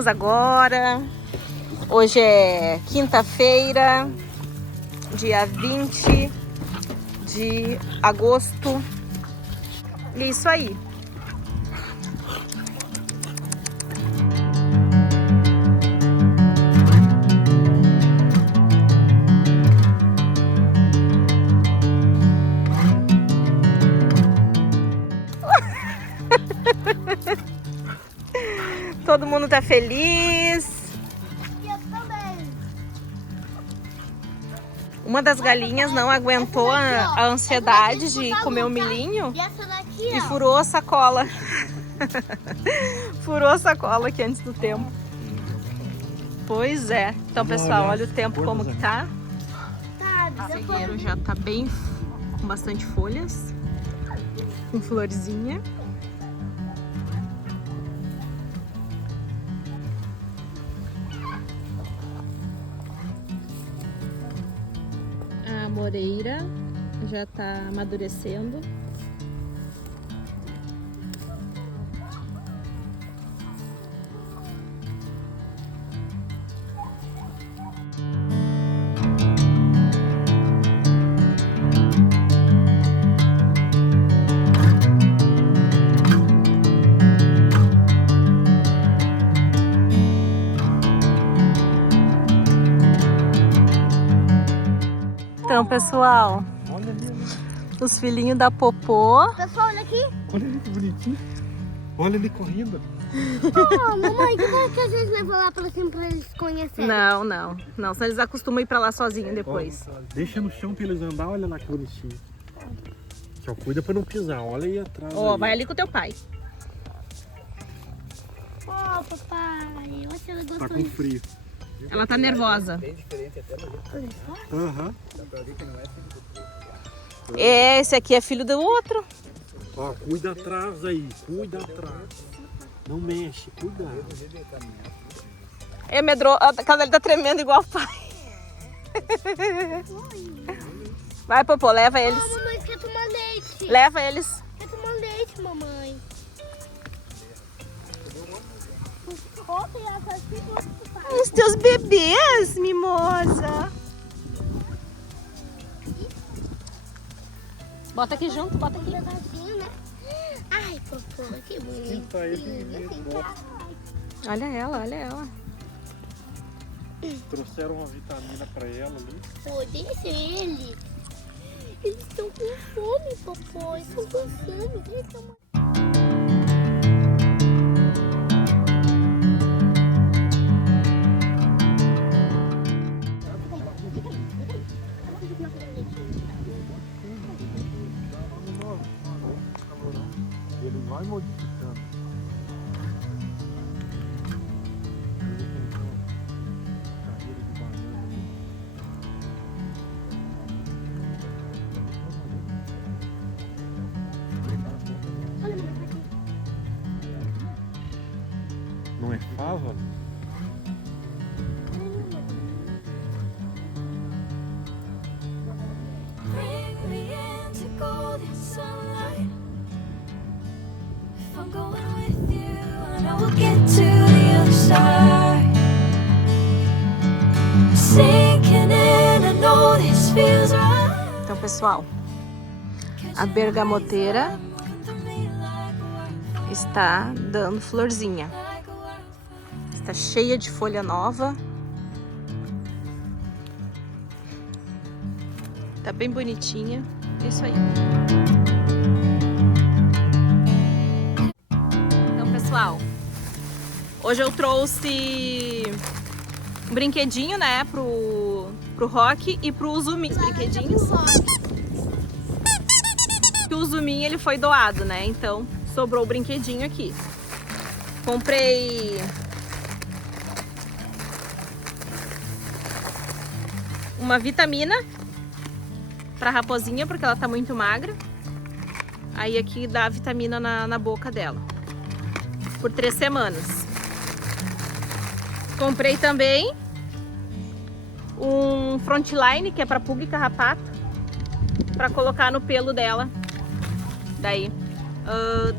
Chegamos agora. Hoje é quinta-feira, dia 20 de agosto. E isso aí. Todo mundo tá feliz. Eu também. Uma das galinhas não aguentou a ansiedade de comer o milhinho E essa daqui, e ó. furou a sacola. Furou a sacola aqui antes do tempo. Pois é. Então, pessoal, olha o tempo como que tá. Tá, O depois... cegueiro já tá bem com bastante folhas, com florzinha. A moreira já tá amadurecendo. Então, pessoal, Olha ali, os filhinhos da Popô. Pessoal, olha aqui. olha ali que bonitinho. Olha ele correndo. Oh, mamãe, que tal que a gente leva lá pra cima pra eles conhecerem? Não, senão eles acostumam a ir pra lá sozinho depois. Ó, deixa no chão pra eles andar, olha lá que bonitinho. Aqui, ó, cuida pra não pisar, olha aí atrás. Ó, aí. vai ali com o teu pai. Oh, papai, olha se ela Tá gostou com frio. Ela tá nervosa. Aham. Esse aqui é filho do outro. Ó, cuida atrás aí, cuida atrás. Não mexe, cuidado. É medroso, a casa dele tá tremendo igual o pai. Vai, Popô, leva eles. Oh, mamãe, quer tomar leite? Leva eles. Quer tomar leite, mamãe? Opa, e essa aqui, papai. Os teus bebês, mimosa. Bota aqui junto, bota aqui. Pedacinho, né? Ai, Popô, que bonito. Tá ele mesmo. Olha ela, olha ela. Trouxeram uma vitamina pra ela ali. Pô, deixa ele. Eles estão com fome, Popô. Eles estão com fome. Deixa eu... Ele vai modificando. Carreira de banana. Não é fava? Bring me into golden sunlight. If I'm going with you, I know we'll get to the other side. Sinking in, I know this feels right. Então, pessoal, a bergamoteira está dando florzinha. Está cheia de folha nova. Tá bem bonitinha. É isso aí. Então, pessoal, hoje eu trouxe um brinquedinho, né, pro Rock e pro Zumi. Os brinquedinhos. Que o Zuminho, ele foi doado, né? Então, sobrou o brinquedinho aqui. Comprei uma vitamina pra raposinha, porque ela tá muito magra. Aí aqui dá a vitamina na boca dela. Por 3 semanas. Comprei também um frontline, que é pra pulga e carrapato, pra colocar no pelo dela. Daí,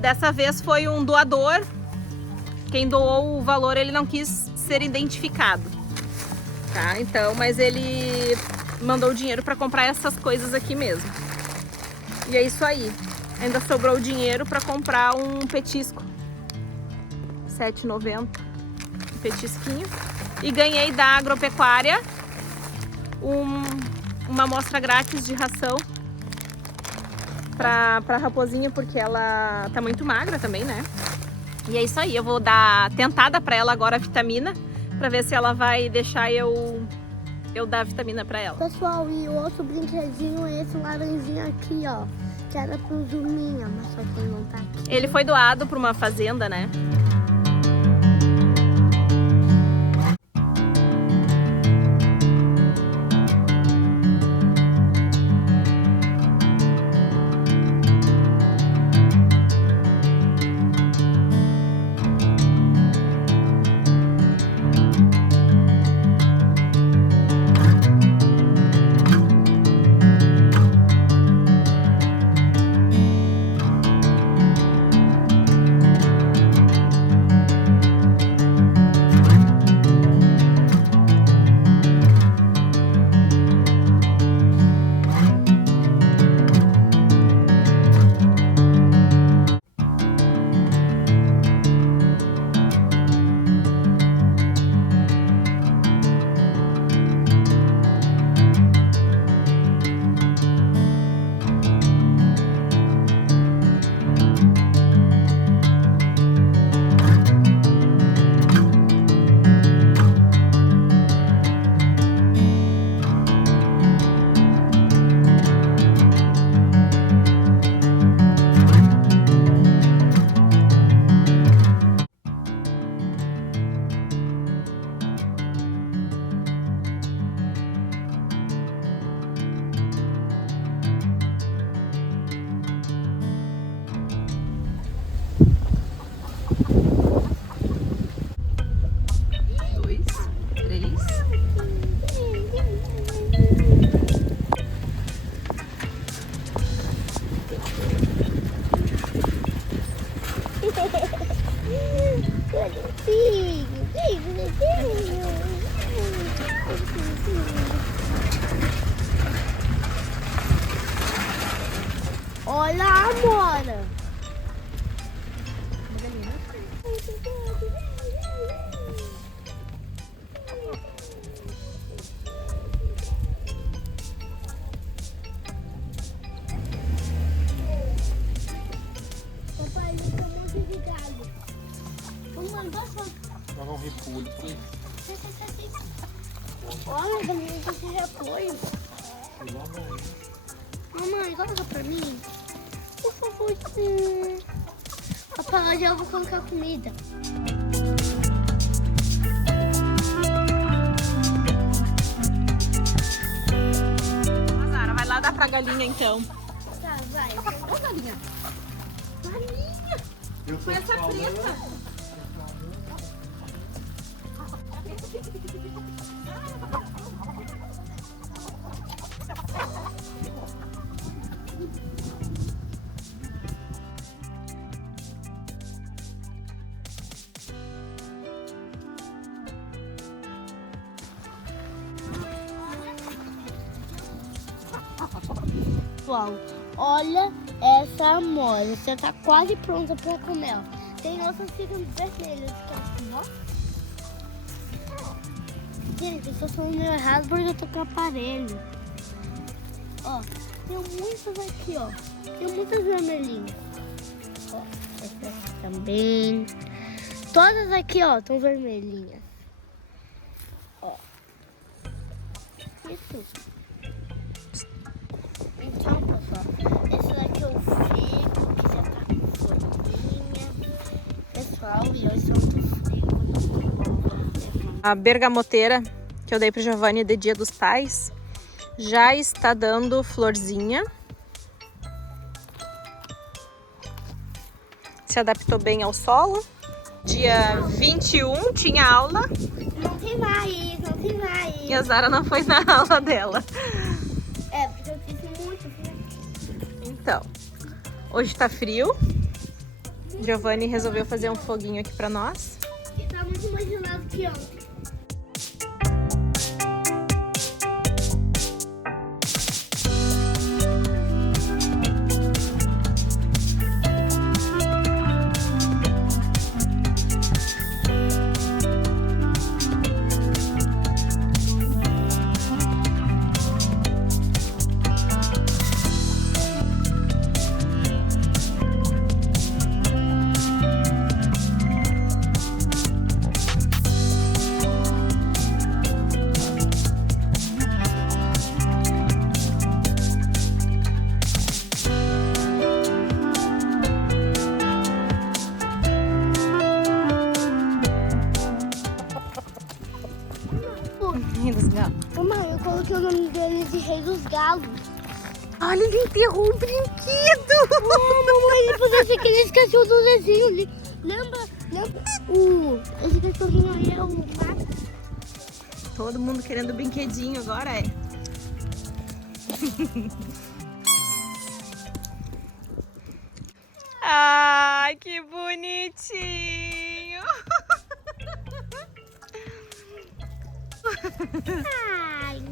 dessa vez foi um doador quem doou o valor, ele não quis ser identificado, tá? Então, mas ele mandou o dinheiro para comprar essas coisas aqui mesmo. E é isso aí. Ainda sobrou dinheiro para comprar um petisco. R$ 7,90. Um petisquinho. E ganhei da agropecuária uma amostra grátis de ração pra raposinha, porque ela tá muito magra também, né? E é isso aí, eu vou dar tentada pra ela agora a vitamina, pra ver se ela vai deixar eu dar a vitamina pra ela. Pessoal, e o outro brinquedinho é esse laranjinho aqui, ó. Que era pro Zuminha, mas só que ele não tá aqui. Ele foi doado pra uma fazenda, né? Olha a Amora. Papai, eu tô muito ligado. Vamos mandar só. Dá um repolho. Olha, Danilo, você já foi. Mamãe, coloca pra mim. Por favor, sim. Papai, hoje eu vou colocar comida. Zara, vai lá dar pra galinha então. Tá, vai. Ô, galinha. Galinha. Foi essa preta. Pessoal, olha essa amora. Você tá quase pronta pra comer. Ó. Tem outras que ficam vermelhas, que é assim, ó. Gente, eu tô falando errado porque eu tô com o aparelho. Ó, tem muitas aqui, ó. Tem muitas vermelhinhas. Ó, essa aqui também. Todas aqui, ó, estão vermelhinhas. Ó. Isso. Então, pessoal, esse daqui eu fico, que já tá com folhinha. Pessoal, e hoje são muito frio. A bergamoteira que eu dei pro Giovanni de Dia dos Pais já está dando florzinha. Se adaptou bem ao solo. Dia 21 tinha aula Não tem mais, não tem mais. e a Zara não foi na aula dela. É, porque eu fiz muito frio. Então, hoje tá frio. Giovanni resolveu fazer um foguinho aqui pra nós. mais imaginado que ontem. Rei dos galos. Mamãe, eu coloquei o nome dele de Rei dos Galos. Olha, ele enterrou um brinquedo. Mamãe, depois eu achei que ele esqueceu do desenho ali. Lembra? Esse cachorrinho aí é o mato. Todo mundo querendo brinquedinho agora, é. Ai, que bonitinho. Ai.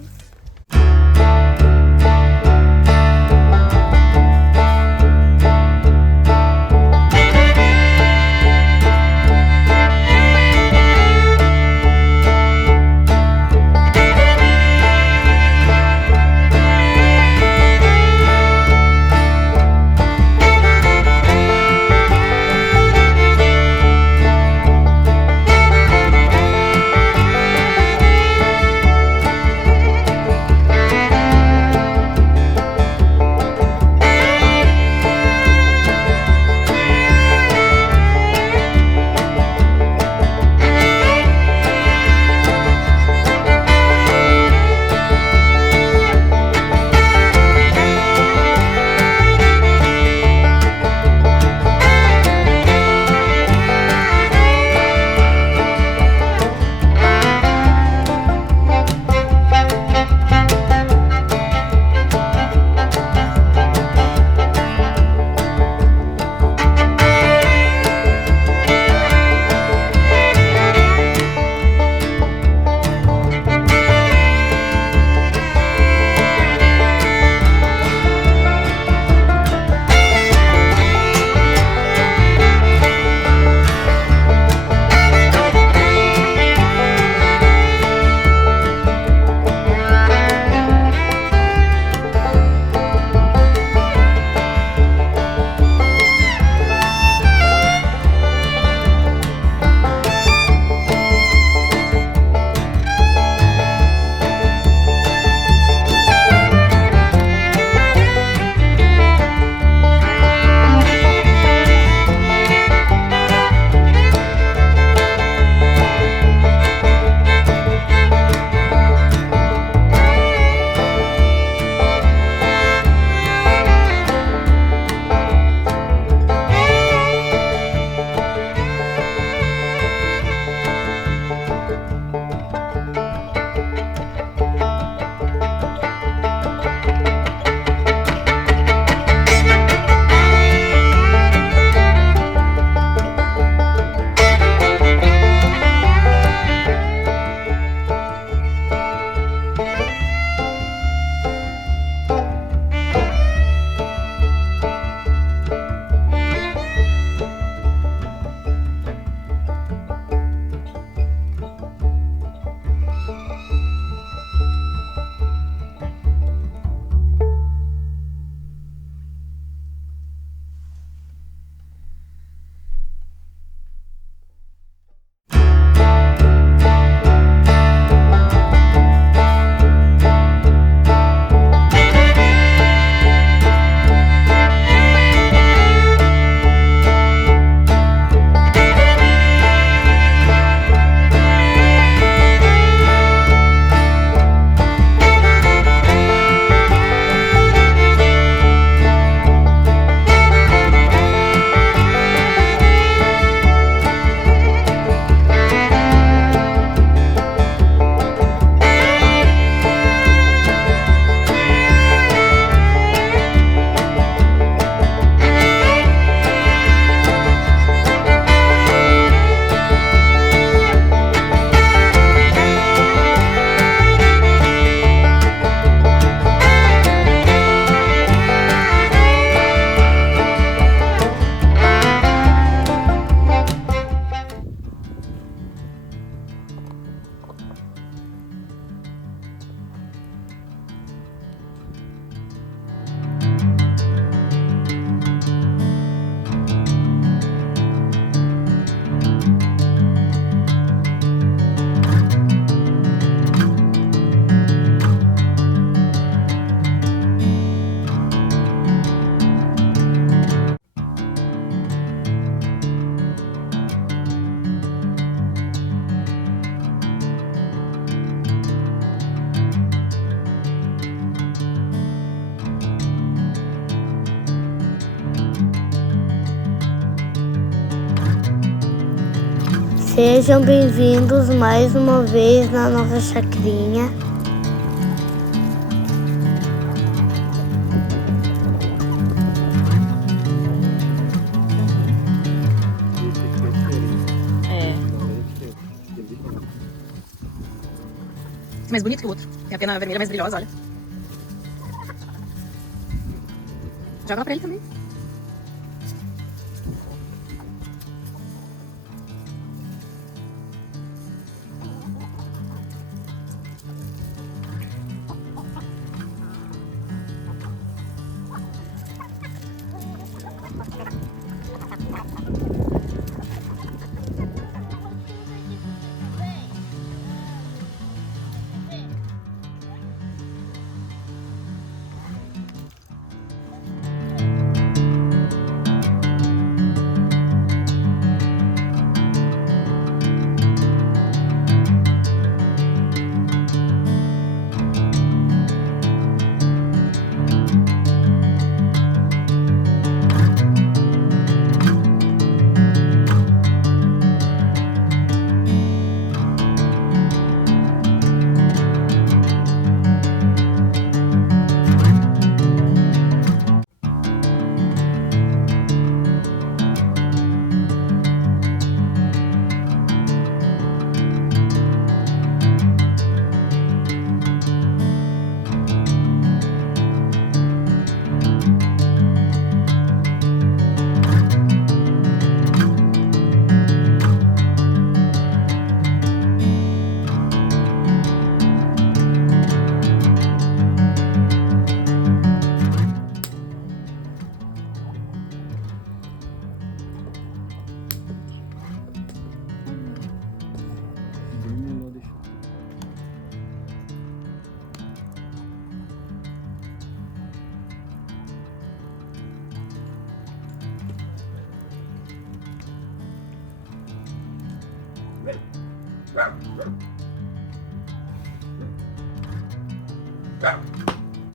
Sejam bem-vindos mais uma vez na nossa chacrinha. Esse aqui é diferente. É. Ele Mais bonito que o outro. Tem a pena vermelha mais brilhosa, olha. Joga lá pra ele também. não deixa. Yeah.